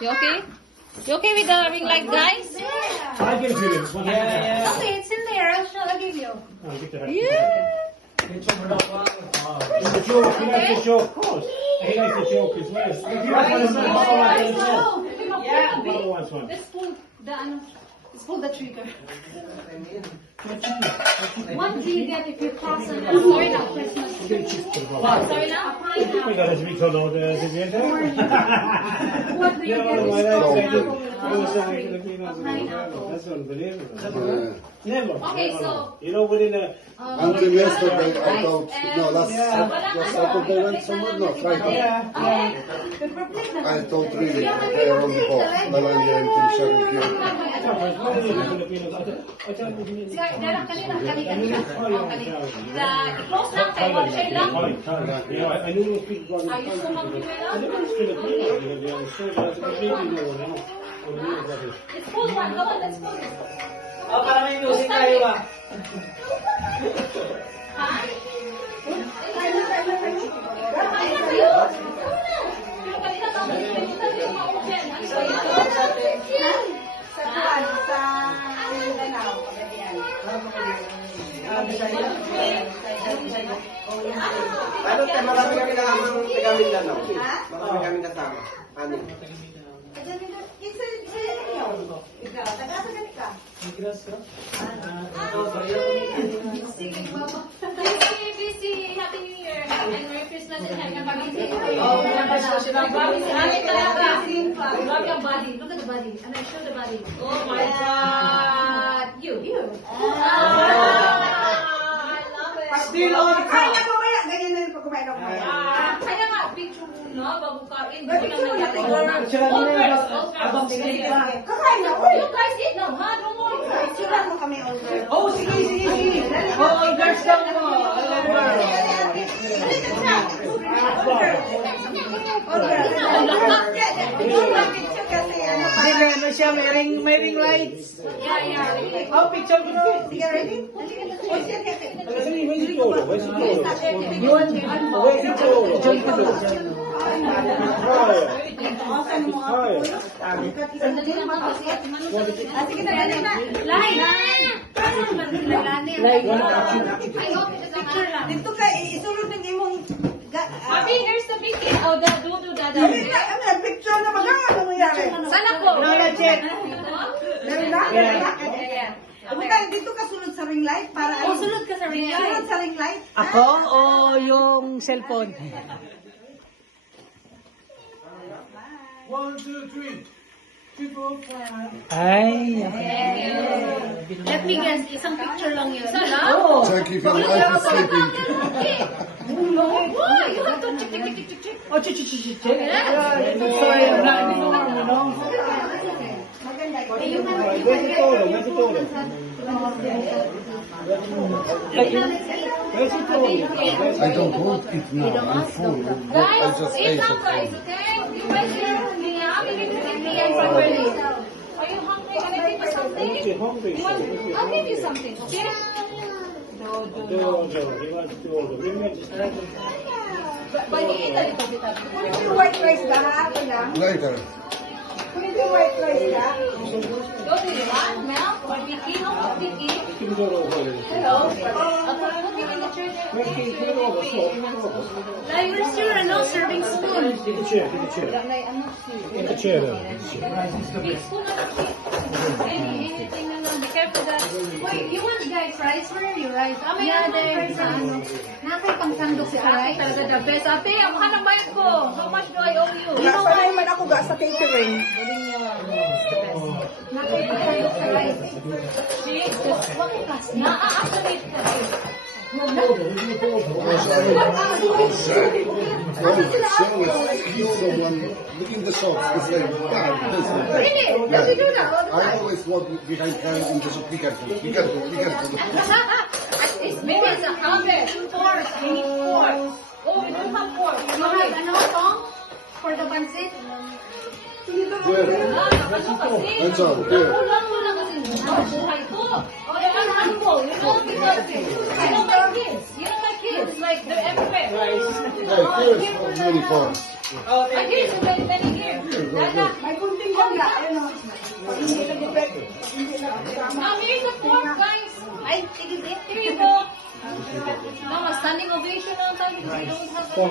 You okay? You okay with the ring light, guys? I give it to you. Yeah. Okay, it's in there. I'll give you. I'll get that. Yeah. It's a joke. He likes the joke, of course. He likes the joke as well. If you want to Mama wants one. Let's pull the ano. Let's pull the trigger. What do you get if you toss an sorry now Christmas? Sorry now? A We pineapple. got as we call out the What do you get if you toss an pineapple? That's unbelievable. Never. Okay, never. so- You know, within a. Until yesterday, I thought, no, last Saturday went somewhere, no, Friday. I thought really they are on the boat, Melania and Tim Sherry here. Close lang kayo, share lang. I knew those people were Are you so hungry I now? think it's Filipino. They are so that's a big deal, you know. Let's pull one. Come on, let's pull it. Oh, para may music tayo ba? Ha? Ay na kayo. Pero kanina nakalimutan yung mga option. Ano ba yan? Ano tayo, marami kami nagamit lang, no? Marami kami kasama. Ano? Busy, Happy New Year, and Merry Christmas and Happy New Year. Oh, Merry Christmas and Happy New Year. Love your body. Look at the body. And I show the body. Oh my God. You. I love it. Still on Kaya Kaya nga, picture muna bago kain. Picture mo na yung abang sleep pa. You guys eat now, ha? Don't worry. Oh, sige. Oh, girls lang mo. Hindi, ano siya, may ring lights. Yeah. Oh, picture mo na. Where's the door? You want John ko doon. Sandali lang ako kasi at sige na, Line! I hope it is a picture lang. Dito ka, isulod ng imong... Happy, there's the big kid. Oh, do that. Picture na ba lang? Ano nangyari? Sana ko. No, that's it. Meron na? Yeah. Buta, dito ka sunod sa ring light para... Oh, sunod ka sa ring light. Sunod sa ring light. Ako o yung cellphone? 1, 2, 3. 2, 4, 5. Ay, Let me guess, isang picture lang yun. oh. Check if your wife is sleeping. Why? You have to check. Oh, check. Sorry, I'm not in the norm, you know? Where's the door? Where's the door? Where's the door? I don't want it now, I'm full. But I Guys, just eat ate now, it. guys, okay? You guys here with me, huh? We need to eat me and properly. Are you hungry? Can I give you something? You're hungry. I'll give you something, okay? Door. He wants to order. We might just have them. But you eat a little bit of it. Kunin yung white rice ba? Ako lang. Later. Kunin yung white rice ba? What do you want? Milk or Vicky? No, Vicky. Give me the door over there. Hello. I'll put you in the chair there. Where's the door? Like, where's your serving spoon? Get the chair. I'm not sure. Get the chair there. Get the chair. Big spoon na anything na lang. Be careful that. Wait, you want guys rice? Where are your rice? May rice na ano. Nakay pang sandok si rice. Talaga the best. Ate, ako hanang bayad ko. How much do I owe you? Sanay man ako ga sa catering. Nakay pang sandok si rice. See? Naa-activate ka. Someone look in the shops and say, "Wow, this is bad." Really? Does he do that all the I time? always walk behind her in the shop. Be careful. It's big as a hundred. Pork. You need pork. Oh, you don't have pork. You have ano song for the pancit? Where? Ano kasi? That's all. Here. Kulang mo lang kasi. Buhay ko. O, ano ko? You know, because I don't like kids. You don't like kids. like the everywhere. Hey, here's uniform. I did so many years. Dada. May kunting ganda. Ano? Hindi na depend. Now here's the fork, guys. Ay, tigil din. Here you go. No, a standing ovation all the time because we don't have From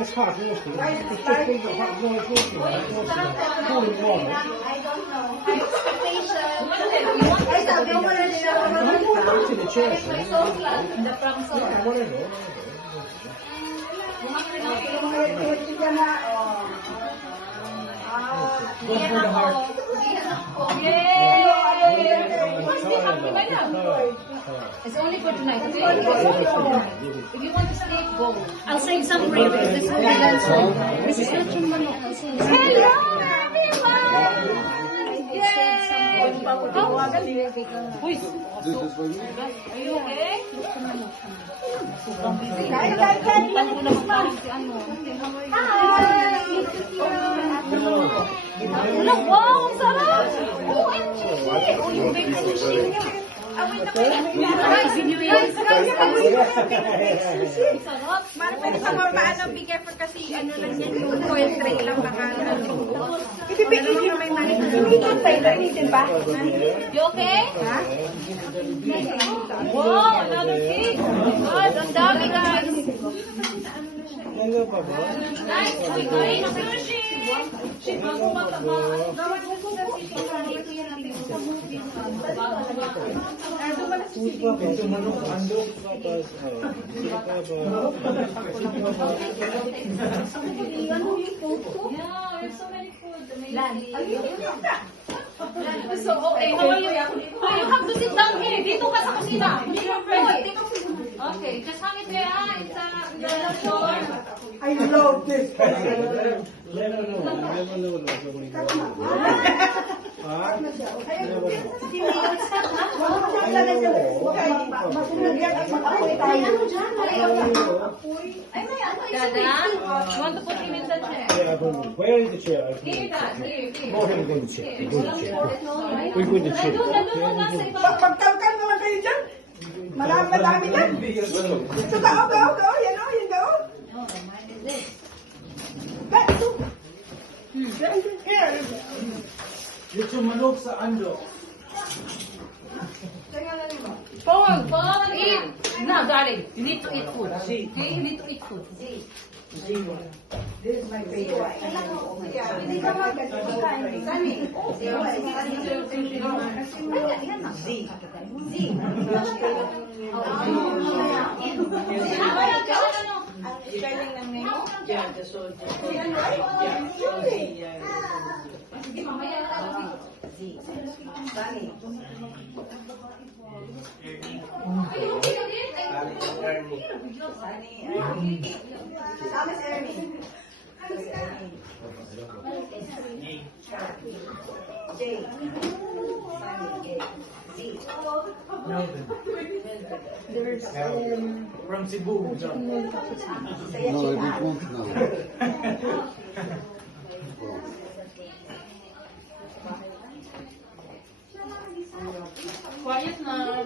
it's hot, it's just think of hot noise, cooling water. I don't know. High expectation. Ay, sabi mo na nila. It's in the church. the from soul. Whatever. Kunting ganda. Oh. Go for the heart. It's only for tonight, okay? If you want to sleep, go. I'll save some for you because this will be done soon. This is not yung manok. I'll save some. Hello, everyone! This is for you. Are you okay? Look, wow, ang sarap! OMG! Oh, yung big sushi niya. Guys, sarap. Pwede ka mo paano bigay for kasi ano lang yan yung foil tray lang baka ano. Hindi may mali. Hindi ka initin ba? You okay? Wow, another cake! Guys, ang dami, guys! Guys, we going sushi! Bago mataba. Ito manok, andok, tapos, Yeah, there's so many food. So, okay, how are you? Oh, you have to sit down here. Dito ka sa kusina. Okay, just hang it there. It's the floor. I love this. never know. Dada, you want to put him in the chair? Where is the chair? Here, Dad. Here. Go ahead and go in the chair. Go in the chair. We go in the chair. Pagkalkan naman kayo dyan. Madami dyan. Ito ka, go. Yan o, yan go. Ito manok sa andok. Paul, eat. No, darling, you need to eat food. Okay, you need to eat food. This is my favorite. Hindi ka magkakain. Sani? Spelling ng name? Sige, mamaya. Sani. Thomas Ernie. Jay. There's From Cebu. No, I don't want now. Quiet na.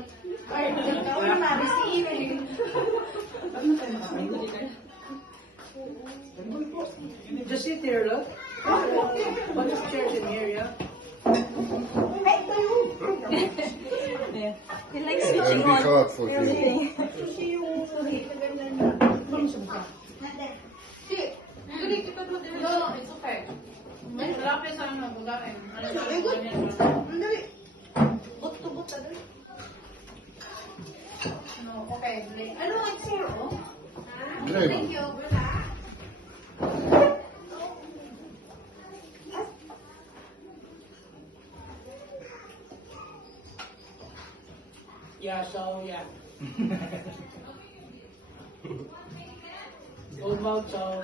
Just sit there, look. I'll just chair in here, yeah? He likes It'll be hard for you. No, it's okay. Malapit sa ano, bugain. No, okay. Ano ang zero? Great. Yeah, so, yeah. Old mouth, so.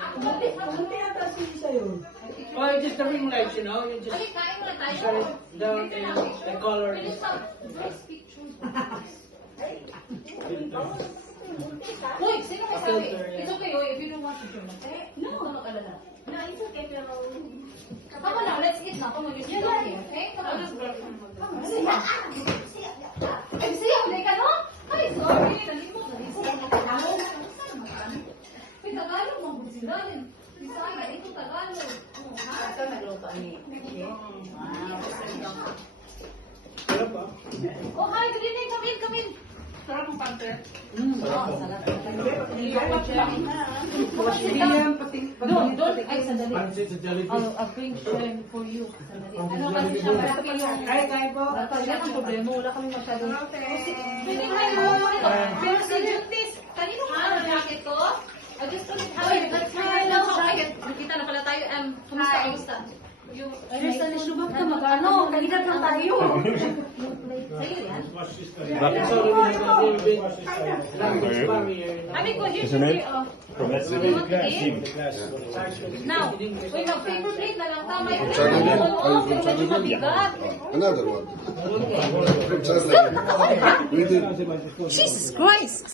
Oh, it's just the ring lights, you know? You just Okay, kain muna tayo. shut it down and the color is. Uy, sino may sabi? It's okay, oh, if you don't want to drink. Okay? No. Ano ka na? No, it's okay, pero... Come on now, let's eat now. Come on, you sit down here, okay? Come on. Come on. Siya! Ay, siya, hindi ka, no? Ay, sorry. Nalimot. Oh, hi, good evening. Come in, come in. Sarap ang panther. William, pati, Don't, ay, sandali. Pancit sa Jollibee. I'll bring shrimp for you. Sandali. Ano kasi siya, malaki yung... kain po. Yan ang problema, wala kami masyadong... Pwede kayo, pero si Juntis, kanino ka ang jacket ko? I just don't have it. Hello, nakita na pala tayo. Kumusta, kumusta? Yung... Lubag ka mag-ano, kanina lang tayo. Sa'yo yan? Wash this time. Bakit sa ulo niya na Wash this time. language barrier? Sabi ko, here's Isn't your it? oh. From that You want to Glass, eat? the glass. Now, wait, mag-paper plate na lang. Tama yung China plate. Grill? Are you from Medyo China Grill? mabigat. Another one. From China Grill. We did. Jesus Christ!